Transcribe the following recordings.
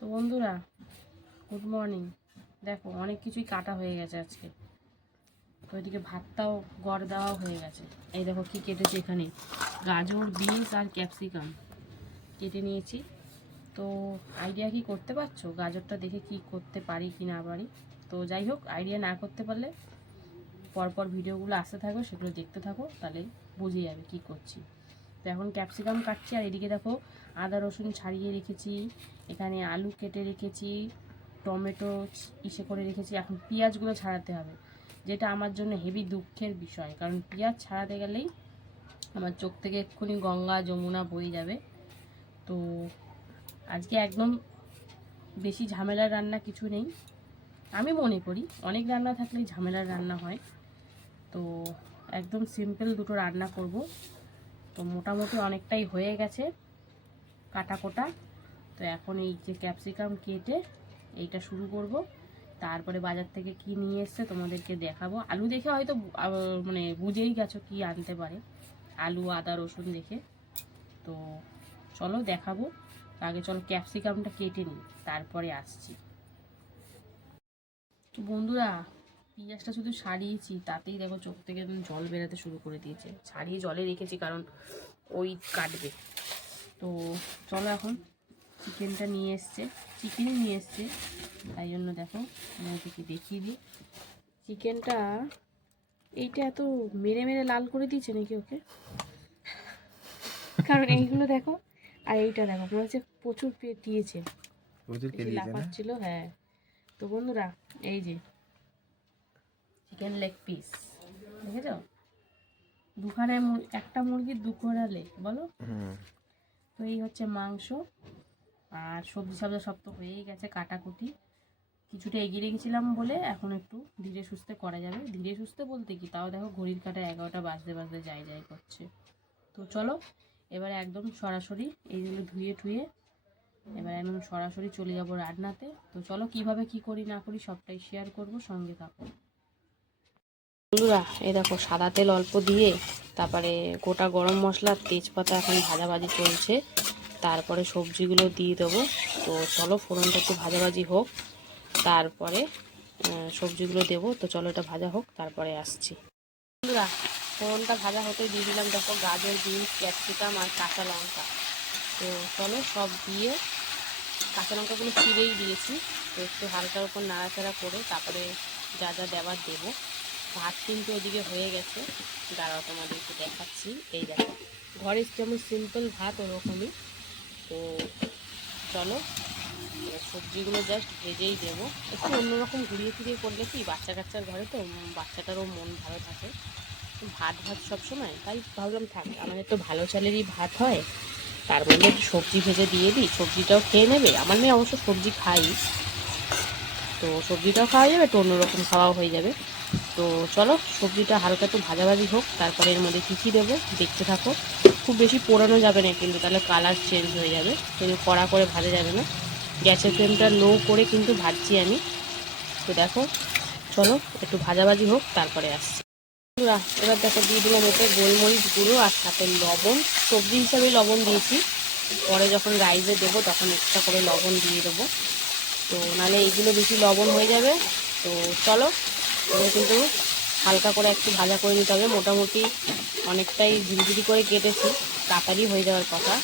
তো বন্ধুরা good morning দেখো, অনেক কিছুই কাটা হয়ে গেছে আজকে। তো এদিকে ভাতটাও গড় দেওয়া হয়ে গেছে। এই দেখো কি কেটেছে এখানে। গাজর, বিনস আর ক্যাপসিকাম কেটে নিয়েছি। তো আইডিয়া কি করতে পারছ? গাজরটা দেখে কি করতে পারি কি না পারি? তো যাই হোক আইডিয়া না করতে পারলে পরপর ভিডিওগুলো আসতে থাকো, সেগুলো দেখতে থাকো, তাহলে বুঝে যাবে কি করছি। তো এখন ক্যাপসিকাম কাটছি, আর এদিকে দেখো আদা রসুন ছাড়িয়ে রেখেছি, এখানে আলু কেটে রেখেছি, টমেটো ইসে করে রেখেছি। এখন পেঁয়াজগুলো ছাড়াতে হবে, যেটা আমার জন্য হেভি দুঃখের বিষয়, কারণ পেঁয়াজ ছাড়াতে গেলেই আমার চোখ থেকে এক্ষুনি গঙ্গা যমুনা বয়ে যাবে। তো আজকে একদম বেশি ঝামেলার রান্না কিছু নেই। আমি মনে করি অনেক রান্না থাকলেই ঝামেলার রান্না হয়। তো একদম সিম্পল দুটো রান্না করব। তো মোটামুটি অনেকটাই হয়ে গেছে কাটা কোটা তো এখন এই যে ক্যাপসিকাম কেটে এইটা শুরু করব। তারপরে বাজার থেকে কি নিয়ে এসছে তোমাদেরকে দেখাবো। আলু দেখে হয়তো মানে বুঝেই গেছো কি আনতে পারে। আলু, আদা, রসুন দেখে। তো চলো দেখাবো। আগে চলো ক্যাপসিকামটা কেটে নিই, তারপরে আসছি। তো বন্ধুরা পেঁয়াজটা শুধু সারিয়েছি তাতেই দেখো চোখ থেকে একদম জল বেরোতে শুরু করে দিয়েছে। সারিয়ে জলে রেখেছি কারণ ওই কাটবে। তো চলো এখন চিকেনটা নিয়ে এসছে চিকেনই নিয়ে এসছে। তাই জন্য দেখো তোমাদেরকে দেখিয়ে দিই। চিকেনটা এইটা এত মেরে মেরে লাল করে দিয়েছে নাকি ওকে? কারণ এইগুলো দেখো আর এইটা দেখো মনে হচ্ছে প্রচুর দিয়েছে। লাফাচ্ছিল হ্যাঁ। তো বন্ধুরা এই যে চিকেন লেগ পিস দেখেছ? দুখানে একটা মুরগির দুখানা লেগ বলো? তো এই হচ্ছে মাংস আর সবজি সবজি সব তো হয়েই গেছে কাটাকুটি। কিছুটা এগিয়ে রেখেছিলাম বলে এখন একটু ধীরে সুস্থে করা যাবে। ধীরে সুস্থে বলতে কি তাও দেখো ঘড়ির কাটা এগারোটা বাজতে বাজতে যাই যাই করছে। তো চলো এবার একদম সরাসরি এইগুলো ধুয়ে টুয়ে এবার একদম সরাসরি চলে যাব রান্নাতে। তো চলো কীভাবে কি করি না করি সবটাই শেয়ার করব সঙ্গে থাকো। বন্ধুরা, এই দেখো সাদা তেল অল্প দিয়ে তারপরে গোটা গরম মশলা, তেজপাতা এখন ভাজাভাজি চলছে। তারপরে সবজিগুলো দিয়ে দেবো। তো চলো ফোড়নটা একটু ভাজাভাজি হোক। তারপরে সবজিগুলো দেবো। তো চলো এটা ভাজা হোক, তারপরে আসছি। বন্ধুরা, ফোড়নটা ভাজা হতে দিয়ে দিলাম। দেখো গাজর, বিনস, ক্যাপসিকাম আর কাঁচা লঙ্কা। তো চলো সব দিয়ে কাঁচা লঙ্কাগুলো চিড়েই দিয়েছি। তো একটু হালকার উপর নাড়াচাড়া করে তারপরে যা যা দেওয়ার দেবো। ভাত কিন্তু ওদিকে হয়ে গেছে। দাঁড়াও তোমাদেরকে দেখাচ্ছি। এই দেখো, ঘরের যেমন সিম্পল ভাত, ওরকমই। তো চলো সবজিগুলো জাস্ট ভেজেই দেবো। একটু অন্যরকম ঘুরিয়ে ফিরিয়ে করলে কি, বাচ্চা কাচ্চার ঘরে তো বাচ্চাটারও মন ভালো থাকে। ভাত ভাত সবসময়, তাই ভাবলাম থাক, আমাদের তো ভালো চালেরই ভাত হয়। তার মধ্যে একটু সবজি ভেজে দিয়ে দিই, সবজিটাও খেয়ে নেবে। আমার মেয়ে অবশ্য সবজি খাই তো সবজিটাও খাওয়া যাবে, একটু অন্যরকম খাওয়াও হয়ে যাবে। তো চলো, সবজিটা হালকা একটু ভাজাভাজি হোক, তারপরে এর মধ্যে কী কী দেবো দেখতে থাকো। খুব বেশি পোড়ানো যাবে না কিন্তু, তাহলে কালার চেঞ্জ হয়ে যাবে, কিন্তু কড়া করে ভাজা যাবে না। গ্যাসের ফ্লেমটা লো করে কিন্তু ভাজছি আমি। তো দেখো, চলো, একটু ভাজাভাজি হোক, তারপরে আসছি। এবার দেখো দিয়ে দিলাম এতে গোলমরিচ গুঁড়ো আর সাথে লবণ। সবজি হিসাবে লবণ দিয়েছি। পরে যখন রাইসে দেবো, তখন এক্সট্রা করে লবণ দিয়ে দেবো। তো নাহলে এইগুলো বেশি লবণ হয়ে যাবে। তো চলো এবার কিন্তু হালকা করে একটু ভাজা করে নিতে হবে। মোটামুটি অনেকটাই ঝিরিঝিরি করে কেটেছি, তাড়াতাড়ি হয়ে যাওয়ার কথা।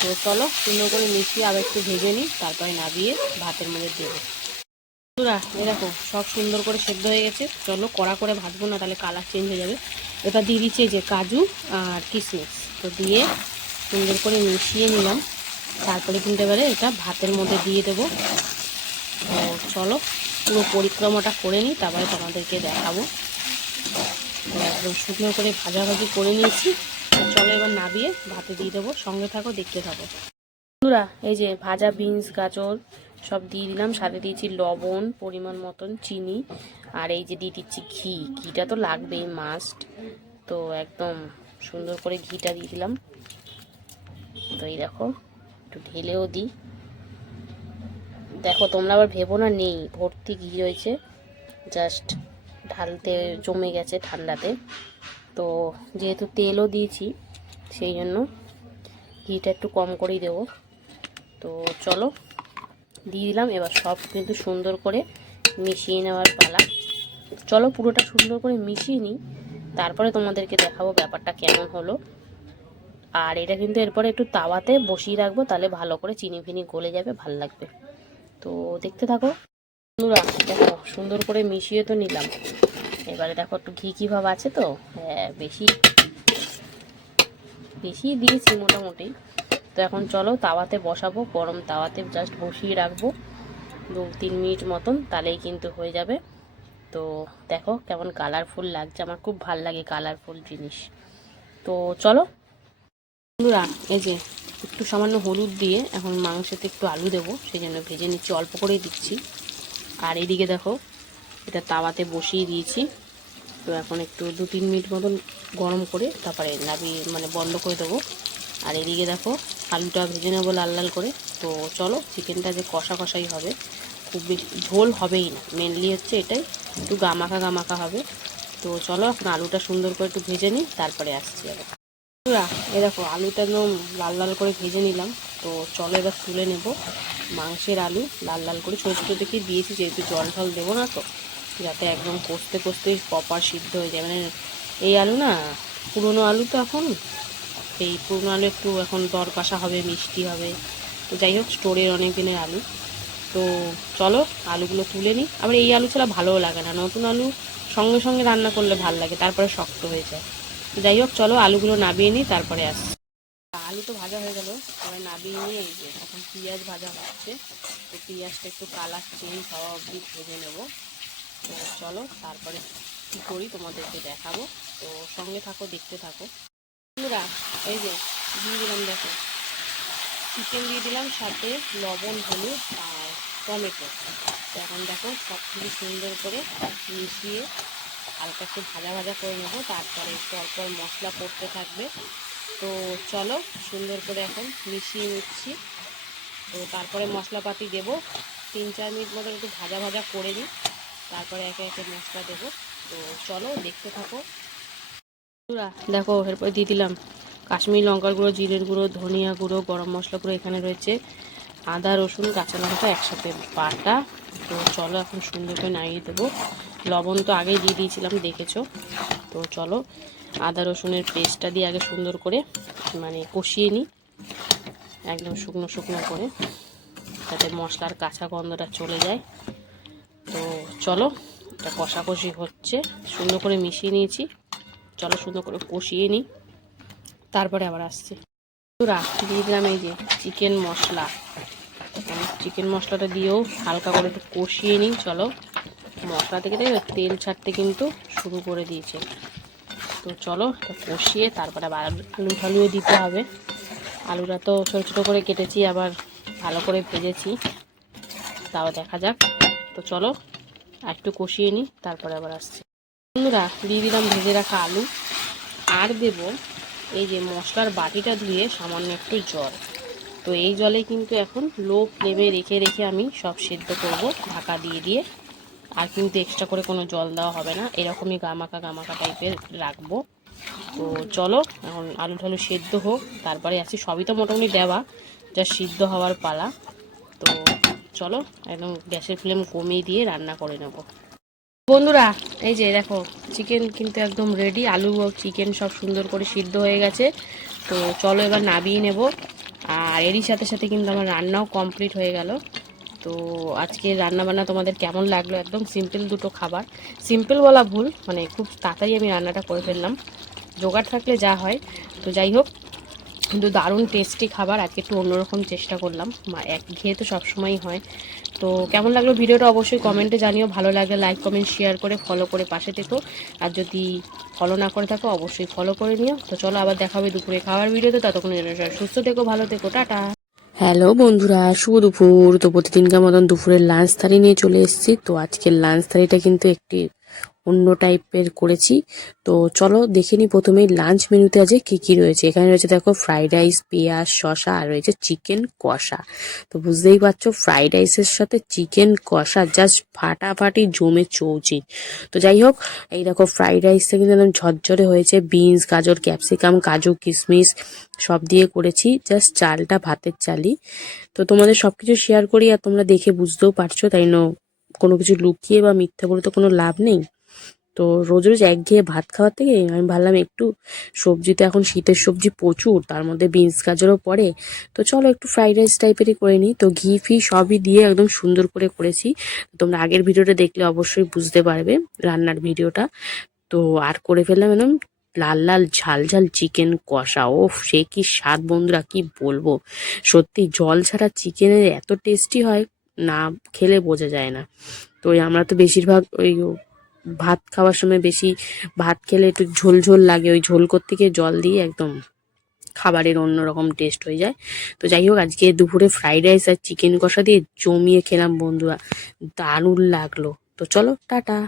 তো চলো, সুন্দর করে মিশিয়ে আবার একটু ভেজে নিই, তারপরে নাবিয়ে ভাতের মধ্যে দেবো। বন্ধুরা এরকম সব সুন্দর করে সেদ্ধ হয়ে গেছে। চলো, কড়া করে ভাজবো না, তাহলে কালার চেঞ্জ হয়ে যাবে। এবার দিয়ে দিচ্ছি যে কাজু আর কিশমিশ। তো দিয়ে সুন্দর করে মিশিয়ে নিলাম। তারপরে কিন্তু এবারে এটা ভাতের মধ্যে দিয়ে দেবো। তো চলো পুরো পরিক্রমাটা করে নিই, তারপরে তোমাদেরকে দেখাবো। একদম শুকনো করে ভাজাভাজি করে নিয়েছি। চলো এবার নাবিয়ে ভাতে দিয়ে দেবো। সঙ্গে থাকো, দেখতে থাকো। বন্ধুরা, এই যে ভাজা বিনস, গাজর সব দিয়ে দিলাম। সাথে দিয়েছি লবণ, পরিমাণ মতন চিনি। আর এই যে দিয়ে দিচ্ছি ঘি। ঘিটা তো লাগবেই মাস্ট তো একদম সুন্দর করে ঘিটা দিয়ে দিলাম। তো এই দেখো, একটু ঢেলেও দিই। দেখো, তোমরা আবার ভেবো না, নেই। ভর্তি ঘি রয়েছে। জাস্ট ঢালতে জমে গেছে ঠান্ডাতে। তো যেহেতু তেলও দিয়েছি, সেই জন্য ঘিটা একটু কম করেই দেবো। তো চলো, দিয়ে দিলাম। এবার সব কিন্তু সুন্দর করে মিশিয়ে নেওয়ার পালা। চলো পুরোটা সুন্দর করে মিশিয়ে নিই। তারপরে তোমাদেরকে দেখাবো ব্যাপারটা কেমন হলো। আর এটা কিন্তু এরপরে একটু তাওয়াতে বসিয়ে রাখব, তাহলে ভালো করে চিনি ফিনি গলে যাবে, ভালো লাগবে। তো দেখতে থাকো। বন্ধুরা, দেখো, সুন্দর করে মিশিয়ে তো নিলাম। এবারে দেখো একটু ঘি ঘি ভাব আছে তো? হ্যাঁ বেশি বেশি দিয়েছি মোটামুটি। তো এখন চলো তাওয়াতে বসাবো। গরম তাওয়াতে জাস্ট বসিয়ে রাখব। দু তিন মিনিট মতন, তাহলেই কিন্তু হয়ে যাবে। তো দেখো কেমন কালারফুল লাগছে। আমার খুব ভালো লাগে কালারফুল জিনিস। তো চলো। বন্ধুরা, এই যে একটু সামান্য হলুদ দিয়ে এখন মাংসতে একটু আলু দেবো, সেই জন্য ভেজে নিচ্ছি, অল্প করেই দিচ্ছি। আর এদিকে দেখো, এটা তাওয়াতে বসিয়ে দিয়েছি। তো এখন একটু দু তিন মিনিট মতন গরম করে তারপরে নাবি মানে বন্ধ করে দেবো। আর এদিকে দেখো, আলুটা ভেজে নেব লাল লাল করে। তো চলো, চিকেনটা যে কষা কষাই হবে, খুব বেশি ঝোল হবেই না। মেনলি হচ্ছে এটাই, একটু গামাখা গামাখা হবে। তো চলো, এখন আলুটা সুন্দর করে একটু ভেজে নিই, তারপরে আসছি আবার। এই দেখো, আলুটা একদম লাল লাল করে ভেজে নিলাম। তো চলো এবার তুলে নেব মাংসের আলু, লাল লাল করে। ছোটো ছোটো দেখে দিয়েছি, যেহেতু জল টল দেবো না তো, যাতে একদম কষতে কষতে প্রপার সিদ্ধ হয়ে যায়। মানে এই আলু না, পুরনো আলু তো এখন, এই পুরনো আলু একটু এখন দর কষা হবে, মিষ্টি হবে। তো যাই হোক স্টোরের অনেক দিনের আলু। তো চলো, আলুগুলো তুলে নিই। আবার এই আলু ছাড়া ভালোও লাগে না। নতুন আলু সঙ্গে সঙ্গে রান্না করলে ভালো লাগে, তারপরে শক্ত হয়ে যায়। যাই হোক, চলো আলুগুলো নাবিয়ে নিই, তারপরে আসছি। আলু তো ভাজা হয়ে গেল, এবার নাবিয়ে নিয়ে এই যে এখন পেঁয়াজ ভাজা হচ্ছে। তো পেঁয়াজটা একটু কালার চেঞ্জ হওয়া অবধি ভেজে নেব। তো চলো, তারপরে কী করি তোমাদেরকে দেখাবো। তো সঙ্গে থাকো, দেখতে থাকো। বন্ধুরা, এই যে দিয়ে দিলাম, দেখো। চিকেন দিয়ে দিলাম সাথে লবণ, হলুদ আর টমেটো। এখন দেখো সব কিছু সুন্দর করে মিশিয়ে হালকা একটু ভাজা ভাজা করে নেব, তারপরে একটু অল্প মশলা পড়তে থাকবে। তো চলো, সুন্দর করে এখন মিশিয়ে নিচ্ছি। তো তারপরে মশলাপাতি দেবো। তিন চার মিনিট মতো একটু ভাজা ভাজা করে নিই, তারপরে একে একে মশলা দেবো। তো চলো, দেখতে থাকো। দেখো, এরপরে দিয়ে দিলাম কাশ্মীরি লঙ্কার গুঁড়ো, জিরের গুঁড়ো, ধনিয়া গুঁড়ো, গরম মশলা গুঁড়ো এখানে রয়েছে। আদা, রসুন, কাঁচা লঙ্কা একসাথে বাটা। তো চলো, এখন সুন্দর করে নাড়িয়ে দেবো। লবণ তো আগেই দিয়ে দিয়েছিলাম দেখেছ? তো চলো আদা রসুনের পেস্টটা দিয়ে আগে সুন্দর করে মানে কষিয়ে নিই একদম শুকনো শুকনো করে যাতে মশলার কাঁচা গন্ধটা চলে যায়। তো চলো এটা কষাকষি হচ্ছে সুন্দর করে মিশিয়ে নিয়েছি। চলো সুন্দর করে কষিয়ে নিই তারপরে আবার আসছে। বন্ধুরা, দিয়ে দিলাম এই যে চিকেন মশলা। চিকেন মশলাটা দিয়েও হালকা করে একটু কষিয়ে নিই চলো। মশলা থেকে দেখবে তেল ছাড়তে কিন্তু শুরু করে দিয়েছে। তো চলো কষিয়ে তারপরে আবার আলু ঠালুও দিতে হবে। আলুটা তো ছোটো ছোটো করে কেটেছি, আবার ভালো করে ভেজেছি। তাও দেখা যাক। তো চলো আর একটু কষিয়ে নিই, তারপরে আবার আসছি। বন্ধুরা, দিয়ে দিলাম ভেজে রাখা আলু। আর দেব এই যে মশলার বাটিটা ধুয়ে সামান্য একটু জল। তো এই জলে কিন্তু এখন লো ফ্লেমে রেখে রেখে আমি সব সেদ্ধ করব, ঢাকা দিয়ে দিয়ে। আর কিন্তু এক্সট্রা করে কোনো জল দেওয়া হবে না। এরকমই গামাকা গামাকা টাইপের রাখব। তো চলো, এখন আলু ঠালু সেদ্ধ হোক, তারপরে আসি। সবই তো মোটামুটি দেওয়া যা সিদ্ধ হওয়ার পালা। তো চলো, একদম গ্যাসের ফ্লেম কমিয়ে দিয়ে রান্না করে নেব। বন্ধুরা, এই যে দেখো চিকেন কিন্তু একদম রেডি আলু চিকেন সব সুন্দর করে সিদ্ধ হয়ে গেছে। তো চলো এবার নাবিয়ে নেব। আর এরই সাথে সাথে কিন্তু আমার রান্নাও কমপ্লিট হয়ে গেল। তো আজকে রান্না বান্না তোমাদের কেমন লাগল? একদম সিম্পল দুটো খাবার। সিম্পল বলা ভুল মানে খুব তাড়াতাড়ি আমি রান্নাটা করে ফেললাম। জোগাড় থাকলে যা হয়। তো যাই হোক, কিন্তু দারুণ টেস্টি খাবার। আজকে একটু অন্যরকম চেষ্টা করলাম। এক, ঘিয়ে তো সবসময়ই হয়। তো কেমন লাগল ভিডিওটা অবশ্যই কমেন্টে জানিও। ভালো লাগলে লাইক কমেন্ট শেয়ার করে ফলো করে পাশে থেকো। আর যদি ফলো না করে থাকো, অবশ্যই ফলো করে নিও। তো চলো আবার দেখা হবে দুপুরে খাওয়ার ভিডিওতে। ততক্ষণ সুস্থ থেকো, ভালো থেকো। টাটা। হ্যালো বন্ধুরা, শুভ দুপুর। তো প্রতিদিনকার মতন দুপুরের লাঞ্চ তারি নিয়ে চলে এসেছি। তো আজকের লাঞ্চ তারিটা কিন্তু একটি অন্য টাইপের করেছি। তো চলো দেখে নিই প্রথমেই লাঞ্চ মেনুতে আজকে কী কী রয়েছে। এখানে রয়েছে দেখো ফ্রাইড রাইস পেঁয়াজ, শসা আর রয়েছে চিকেন কষা। তো বুঝতেই পারছ ফ্রাইড রাইসের সাথে চিকেন কষা জাস্ট ফাটাফাটি জমে চৌচি তো যাই হোক, এই দেখো ফ্রাইড রাইসটা কিন্তু একদম ঝরঝরে হয়েছে। বিনস গাজর ক্যাপসিকাম কাজু কিশমিশ সব দিয়ে করেছি। জাস্ট চালটা ভাতের চালই। তো তোমাদের সব কিছু শেয়ার করি আর তোমরা দেখে বুঝতেও পারছ। তাই না কোনো কিছু লুকিয়ে বা মিথ্যা বলে তো কোনো লাভ নেই। তো রোজ রোজ একঘেয়ে ভাত খাওয়ার থেকে আমি ভাবলাম একটু সবজি, তো এখন শীতের সবজি প্রচুর, তার মধ্যে বিনস, গাজরও পড়ে। তো চলো একটু ফ্রাইড রাইস টাইপেরই করে নিই। তো ঘি, ফি সবই দিয়ে একদম সুন্দর করে করেছি। তোমরা আগের ভিডিওটা দেখলে অবশ্যই বুঝতে পারবে রান্নার ভিডিওটা। তো আর করে ফেললাম একদম লাল লাল ঝাল ঝাল চিকেন কষা। ও সে কি স্বাদ বন্ধুরা, কি বলব? সত্যি জল ছাড়া চিকেনের এত টেস্টি হয়, না খেলে বোঝা যায় না। তো আমরা তো বেশিরভাগ ওই ভাত খাওয়ার সময় বেশি ভাত খেলে একটু ঝোল ঝোল লাগে। ওই ঝোল করতে গিয়ে জল দিয়ে একদম খাবারের অন্যরকম টেস্ট হয়ে যায়। তো যাই হোক, আজকে দুপুরে ফ্রাইড রাইস আর চিকেন কষা দিয়ে জমিয়ে খেলাম বন্ধুরা। দারুণ লাগল। তো চলো, টাটা।